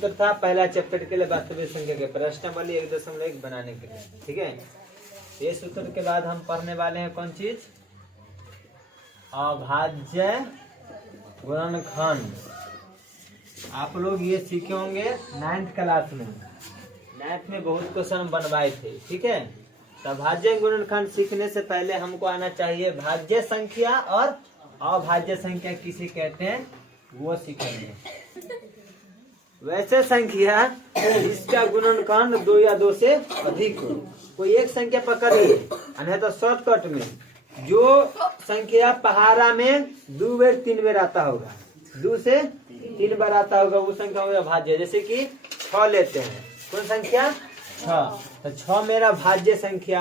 सूत्र था पहला चैप्टर के लिए वास्तविक संख्या के प्रश्नावली 1.1 बनाने के लिए। ठीक है, ये सूत्र के बाद हम पढ़ने वाले हैं कौन चीज, अभाज्य गुणनखंड। आप लोग ये सीखे होंगे 9th क्लास में, 9th में बहुत क्वेश्चन बनवाए थे। ठीक है, तो भाज्य गुणनखंड सीखने से पहले हमको आना चाहिए भाज्य संख्या और अभाज्य संख्या किसे कहते हैं वो सीखेंगे। वैसे संख्या जिसका गुणनखंड 2 या 2 से अधिक हो। कोई एक संख्या पकड़िए, नहीं तो शॉर्टकट में जो संख्या पहाड़ा में 2 बेर 3 बेर आता होगा, 2 से 3 बार आता होगा, वो संख्या होगा भाज्य। जैसे कि 6 लेते हैं, कौन संख्या 6, तो 6 मेरा भाज्य संख्या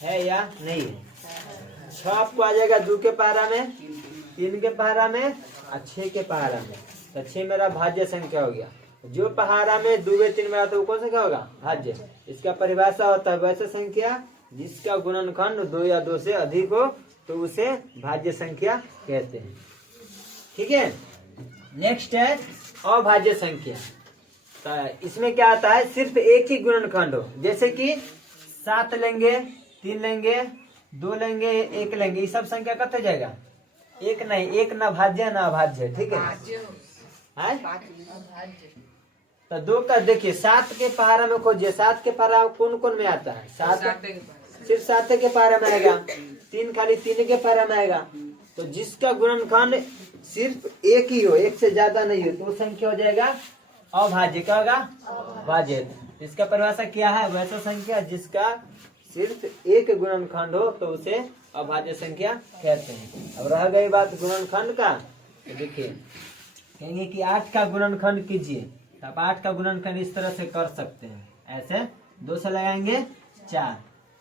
है या नहीं है। 6 आपको आ जाएगा 2 के पहाड़ा में, 3 के पहाड़ा में और 6 के पहाड़ा में, तो 6 मेरा भाज्य संख्या हो गया। जो पहाड़ा में 2 बेर 3 बार आता है वो कौन संख्या होगा, भाज्य। इसका परिभाषा होता है वैसे संख्या जिसका गुणनखंड 2 या 2 से अधिक हो तो उसे भाज्य संख्या कहते हैं। ठीक है, नेक्स्ट है अभाज्य संख्या। तो इसमें क्या आता है, सिर्फ एक ही गुणनखंड हो। जैसे कि 7 लेंगे, 3 लेंगे, 2 लेंगे, 1 लेंगे, ये सब संख्या कट जाएगा, एक नहीं, एक ना भाज्य ना अभाज्य। ठीक है, तो 2 का देखिए 7 के पहाड़ा में खोजिए, 7 के पहाड़ा कौन कौन में आता है, 7 सिर्फ 7 के पहाड़ा में आएगा, 3 खाली 3 के पहाड़ा में आएगा। तो जिसका गुणनखंड सिर्फ एक ही हो, एक से ज्यादा नहीं हो, तो वो संख्या हो जाएगा अभाज्य। क्या होगा, भाज्य। इसका परिभाषा क्या है, वैसा संख्या जिसका सिर्फ एक गुणनखंड हो तो उसे अभाज्य संख्या कहते हैं। अब रह गई बात गुणनखंड का, तो देखिए कहेंगे कि 8 का गुणनखंड कीजिए, तो आप 8 का गुणनखंड इस तरह से कर सकते हैं। ऐसे 2 से लगाएंगे 4,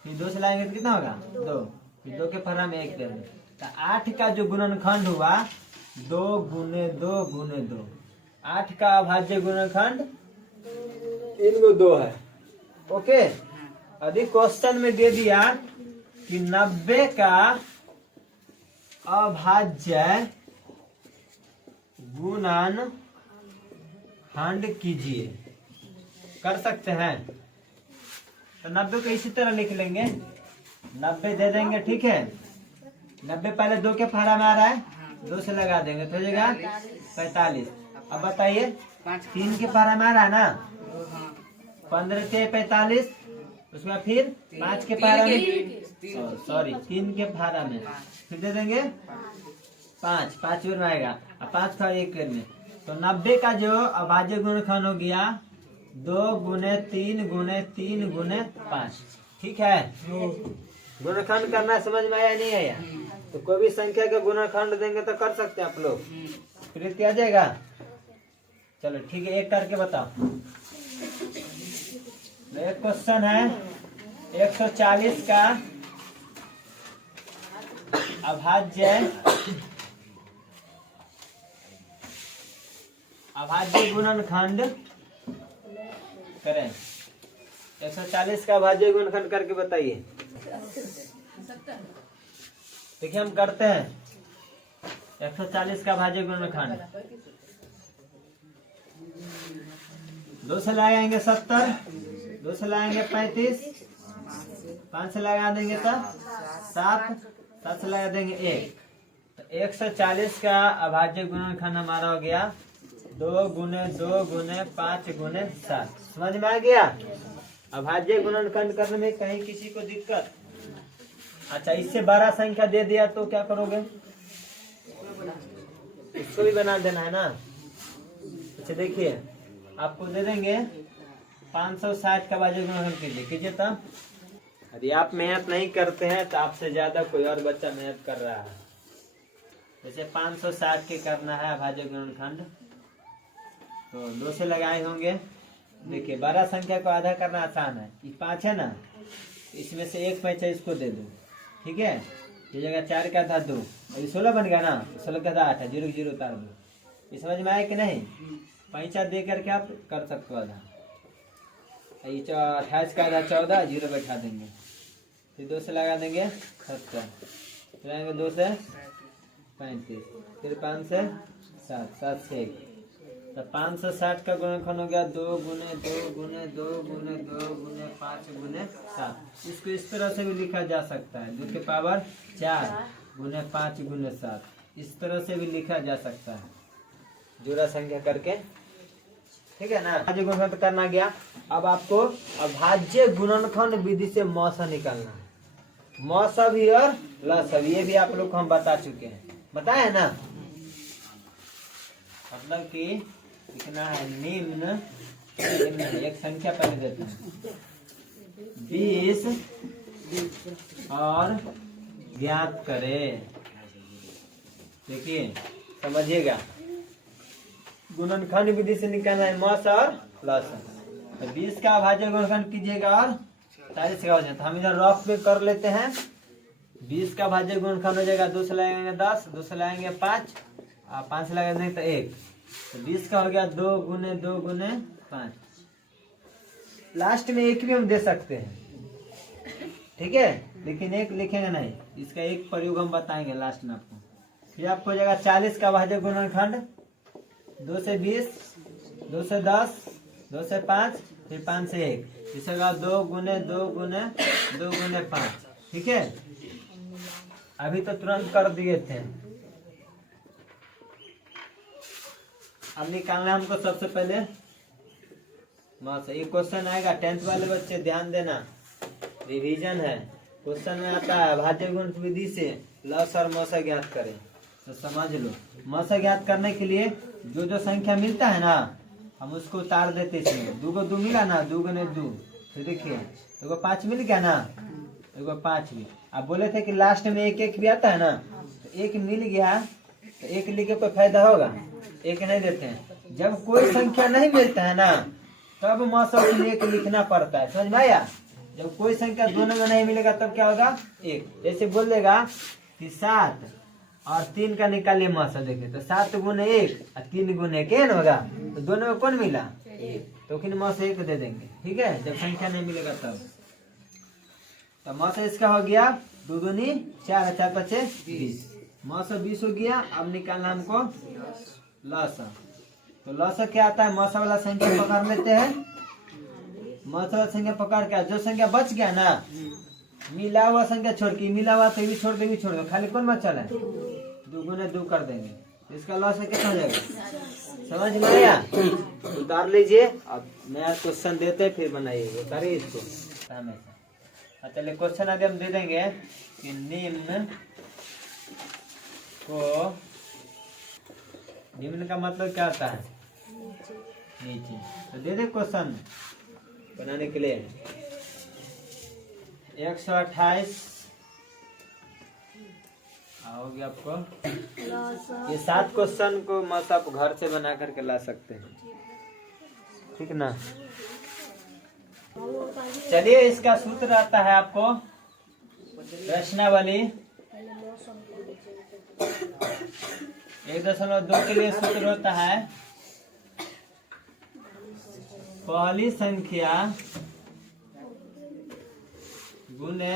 फिर 2 से लगाएंगे तो कितना होगा 2, फिर 2 के पहाड़ा में 1 देंगे, तो 8 का जो गुणनखंड हुआ 2 गुने 2 गुने 2, 8 का अभाज्य गुणनखंड 3 को 2 है। ओके, अभी क्वेश्चन में दे दिया कि 90 का अभाज्य गुणनखंड कीजिए, कर सकते हैं। तो 90 को इसी तरह लिख लेंगे, 90 दे देंगे। ठीक है, 90 पहले 2 के पहाड़ा में आ रहा है, 2 से लगा देंगे तो हो जाएगा 45। अब बताइए 3 के पहाड़ा में आ रहा है ना, 15 के 45, उसके बाद फिर 5 के पहाड़ा में, सॉरी 3 के पहाड़ा में फिर दे देंगे 5 बेर में आएगा, और 5 का 1 बेर में। तो 90 का जो अभाज्य गुणनखंड हो गया 2 गुने 3 गुने 3 गुने 5। ठीक है, गुणनखंड करना समझ में आया नहीं आया, तो कोई भी संख्या का गुणनखंड देंगे तो कर सकते हैं आप लोग, प्रीति आ जाएगा। चलो ठीक है, एक करके बताओ। एक क्वेश्चन है 140 का अभाज्य गुणनखंड करें। 140 का अभाज्य गुणनखंड करके बताइए। देखिए हम करते हैं 140 का अभाज्य गुणनखंड, 2 से लगाएंगे 70, 2 से लगाएंगे 35, 5 से लगा देंगे तो 7, 7 से लगा देंगे 1। तो 140 का अभाज्य गुणनखंड हमारा हो गया 2 गुने 2 गुने 5 गुने 7। समझ में आ गया। अभाज्य गुणनखंड करने में कहीं किसी को दिक्कत? अच्छा, इससे बड़ा संख्या दे दिया तो क्या करोगे? इसको भी बना देना है ना। अच्छा देखिए, आपको दे देंगे 560 का अभाज्य गुणनखंड कीजिए तब। यदि आप मेहनत नहीं करते हैं तो आपसे ज्यादा कोई और बच्चा मेहनत कर रहा है। जैसे 560 के करना है अभाज्य गुणनखंड, तो 2 से लगाए होंगे। देखिए बड़ा संख्या को आधा करना आसान है, ये 5 है ना, इसमें से 1 पैसा इसको दे दो। ठीक है, ये जगह 4 का आधा 2, अभी 16 बन गया ना, 16 का आधा 8 है, 0 0 उतार दो। ये समझ में आया कि नहीं? पैसा दे करके आप कर सकते हो आधा। ये 28 का आधा 14, 0 बैठा देंगे, फिर 2 से लगा देंगे 70, लगाएंगे 2 से 35, फिर 5 से 7, 7 से 1, तो 560 का गुणनखंड हो गया 2 गुने 2 गुने 2 गुने 2 गुने 5 गुने 7। इसको इस तरह से भी लिखा जा सकता है 2 के पावर 4 गुने 5 गुने 7। इस तरह से भी लिखा जा सकता है जोड़ा संख्या करके। ठीक है ना। अभाज्य गुणनखंड करना गया। अब आपको अभाज्य गुणनखंड विधि से मौसा निकालना है। मौसा भी और लसा भी, ये भी आप लोग को हम बता चुके हैं, बताए ना। मतलब कि लिखना है निम्न एक संख्या पहले देते हैं 20 और ज्ञात करें। देखिए समझिएगा, गुणनखंड विधि से निकालना है मौसा और लसा। तो 20 का अभाज्य गुणनखंड कीजिएगा और 40 का हो जाए। तो हम इधर रफ में कर लेते हैं। 20 का अभाज्य गुणनखंड हो जाएगा 2 से लगाएंगे 10, 2 से लगाएंगे 5 और 5 से लगाएंगे नहीं तो 1। तो 20 का हो गया 2 गुने 2 गुने 5। लास्ट में 1 भी हम दे सकते हैं, ठीक है, लेकिन 1 लिखेंगे नहीं। इसका एक प्रयोग हम बताएंगे लास्ट में आपको। फिर आपको हो जाएगा 40 का अभाज्य गुणनखंड 2 से 20, 2 से 10, 2 से 5, फिर 5 से 1। इसे 2 गुने 2 गुने 2 गुने 5। ठीक है, अभी तो तुरंत कर दिए थे। अब निकालना हमको सबसे पहले मौसा। ये क्वेश्चन आएगा 10th वाले बच्चे ध्यान देना, रिवीजन है। क्वेश्चन में आता है अभाज्य गुण विधि से लस और मौसा ज्ञात करें, तो समझ लो। मौसा ज्ञात करने के लिए जो जो संख्या मिलता है ना हम उसको उतार देते इसमें। 2 को 2 मिला ना, 2 गुने 2। तो देखिए एगो 5 मिल गया ना, एगो 5 भी। आप बोले थे कि लास्ट में 1 1 भी आता है ना, तो 1 मिल गया तो 1 लिखे कोई फायदा होगा? 1 नहीं देते हैं। जब कोई संख्या नहीं मिलता है ना तब मौसा में 1 लिखना पड़ता है, समझ में आया? जब कोई संख्या दोनों में नहीं मिलेगा तब क्या होगा? 1। जैसे बोलेगा कि 7 और 3 का निकालिए मौसा, देखिए तो 7 गुने 1 और 3 गुने 1 होगा, तो दोनों में कौन मिला? 1। तो फिर मौसा 1 दे देंगे, ठीक है, जब संख्या नहीं मिलेगा तब। तो मौसा इसका हो गया 2 दूनी 4, 4 पचे 20। मौसा 20 हो गया। अब निकालना हमको लसा। तो लसा क्या आता है? मौसा वाला संख्या पकड़ लेते हैं। मौसा वाला संख्या पकड़ के जो संख्या बच गया ना, मिला हुआ संख्या छोड़ के, मिला हुआ तो भी छोड़ दे, भी छोड़ दो, खाली कौन बचा है? 2 गुने 2 कर देंगे। इसका लसा कितना हो जाएगा? समझ में आया? उतार लीजिए। अब नया क्वेश्चन देते फिर बनाइए, उतारिए इसको हमेशा। चलिए क्वेश्चन आगे हम दे देंगे कि निम्न को, निम्न का मतलब क्या आता है? नीचे। तो दे दे क्वेश्चन बनाने के लिए। 128 आओगे आपको। ये 7 क्वेश्चन को मत आप घर से बना करके ला सकते हैं, ठीक ना। चलिए इसका सूत्र आता है आपको प्रश्नावली 1.2 के लिए सूत्र होता है पहली संख्या गुने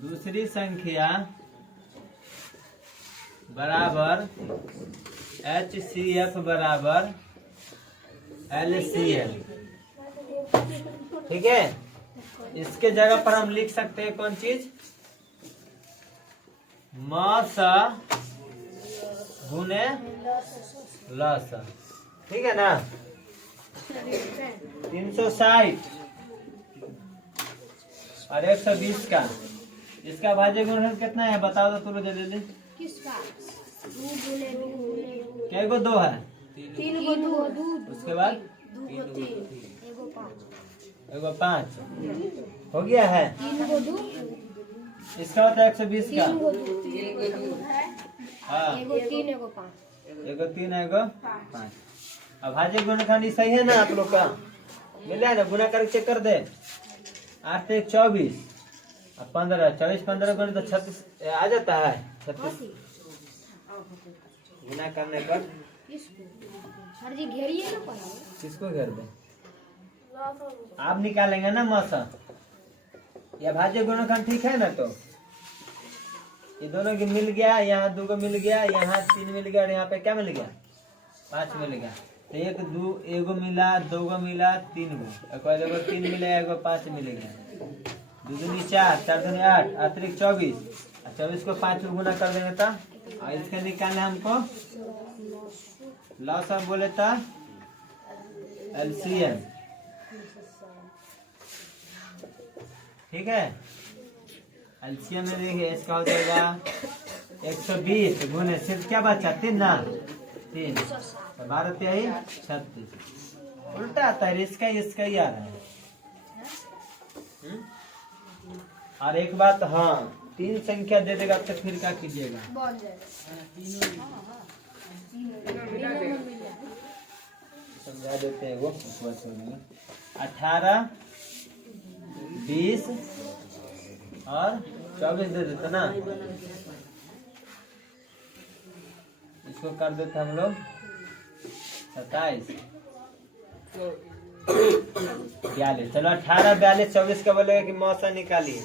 दूसरी संख्या बराबर HCF बराबर LCM। ठीक है, इसके जगह पर हम लिख सकते हैं कौन चीज? मौसा गुने लसा। ठीक है ना। 360 और 120 का इसका भाज्य गुणनखंड कितना है बताओ तो तुम जल्दी। किसका? 2 गुने 2 गुने 2। क्या को 2 है? 3 को 2। उसके बाद 2 को 3 एगो 5। एगो 5 हो गया है। 3 को 2 इसका होता है 120 का। 3 को 2 हाँ, एगो 3 एगो 5। एगो 3 एगो 5। अब भाज्य गुणनखंड सही है ना आप लोग का? मिला है ना? गुना करके चेक कर दे। 8 से 24 और 15, 24 15 गुने तो 36 आ जाता है। 36 गुना करने पर सर जी घेरिए ना पढ़ाओ। किसको घेर दे? आप निकालेंगे ना मौसा। यह भाज्य गुणनखंड ठीक है ना? तो ये दोनों की मिल गया, यहाँ 2 को मिल गया, यहाँ 3 मिल गया और यहाँ पे क्या मिल गया? 5 मिल गया। तो एक दो एगो मिला, दोगो मिला, 3 गो, एगो 3 मिला, एगो 5 मिल गया। 2 दूनी 4, 4 दूनी 8, अतिरिक्त 24। 24 को 5 में गुना कर देंगे तो और इसका निकालना हमको लॉस हम बोले था LCM। ठीक है, LCM में देखिए इसका हो जाएगा 120 गुने सिर्फ क्या बचा 3 ना 3 तो 12 तिहाई 36। उल्टा आता है, इसका ही आ रहा है। और एक बात, हाँ 3 संख्या दे देगा तो फिर क्या कीजिएगा? समझा देते हैं वो 18, 20 और 24 दे देते ना। इसको कर देते हम लोग 27, 42। चलो 18, 42, 24 का बोलेगा कि मौसा निकालिए।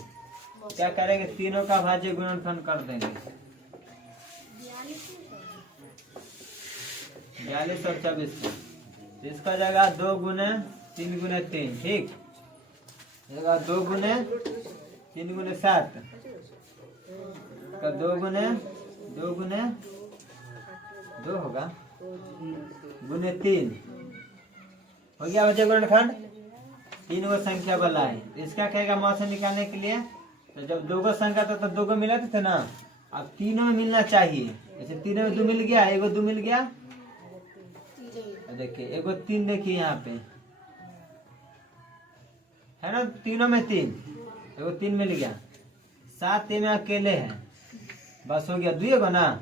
क्या करेंगे? तीनों का भाज्य गुणनफल कर देंगे। 42 और 24 को इसका जगह 2 गुने 3 गुने 3। ठीक, 2 गुने 3 गुने 7 का 2 गुने 2 होगा गुने 3 हो गया बच्चे गुणनखंड। 3 गो संख्या वाला है, इसका कहेगा मौसा निकालने के लिए। तो जब 2 गो संख्या था तो 2 गो मिला थे ना, अब तीनों में मिलना चाहिए। जैसे तीनों में 2 मिल गया, एगो 2 मिल गया। देखिए एगो 3, देखिए यहाँ पे है ना, तीनों में 3, एगो 3 मिल गया। 7 में अकेले है, बस हो गया 2 गो ना,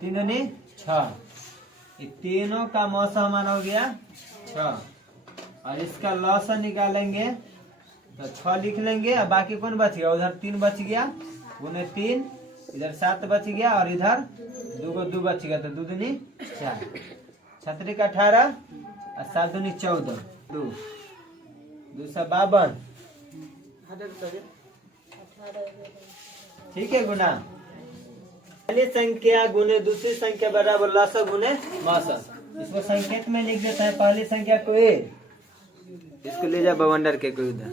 3 नहीं 6। तीनों का मौसा हमारा हो गया 6 और इसका लॉसा निकालेंगे तो 6 लिख लेंगे। और बाकी कौन बच गया? उधर 3 बच गया गुने 3, इधर 7 बच गया और इधर 2 बच गया। तो 2 दूनी 4, 36 का 18 और 7 दूनी 14, 252। ठीक है गुना। पहली संख्या गुने दूसरी संख्या बराबर लॉसा गुने मौसा। इसको संकेत में लिख देता है। पहली संख्या को A, इसको ले जा बवंडर के कोई उधर